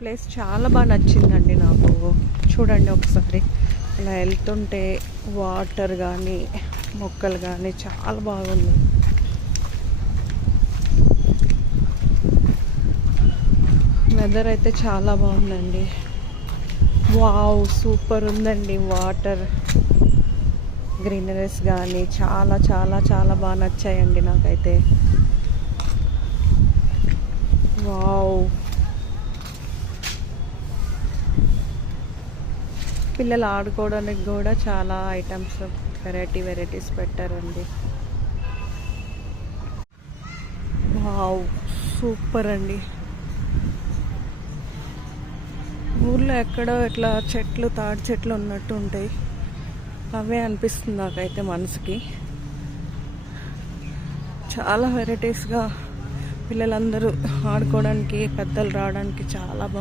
Place చాలా బాగా నచ్చిందండి నాకు. చూడండి ఒకసారి అలా వెళ్తుంటే వాటర్ కానీ మొక్కలు కానీ చాలా బాగుంది. వెదర్ అయితే చాలా బాగుందండి. వావ్, సూపర్ ఉందండి. వాటర్ గ్రీనరీస్ కానీ చాలా చాలా చాలా బాగా నచ్చాయండి నాకైతే. వావ్, పిల్లలు ఆడుకోవడానికి కూడా చాలా ఐటమ్స్ వెరైటీస్ పెట్టారండి. వావ్, సూపర్ అండి. ఊర్లో ఎక్కడో ఇట్లా చెట్లు, తాటి చెట్లు ఉన్నట్టు ఉంటాయి. అవే అనిపిస్తుంది నాకైతే మనసుకి. చాలా వెరైటీస్గా పిల్లలందరూ ఆడుకోవడానికి, పెద్దలు రావడానికి చాలా బాగుంది.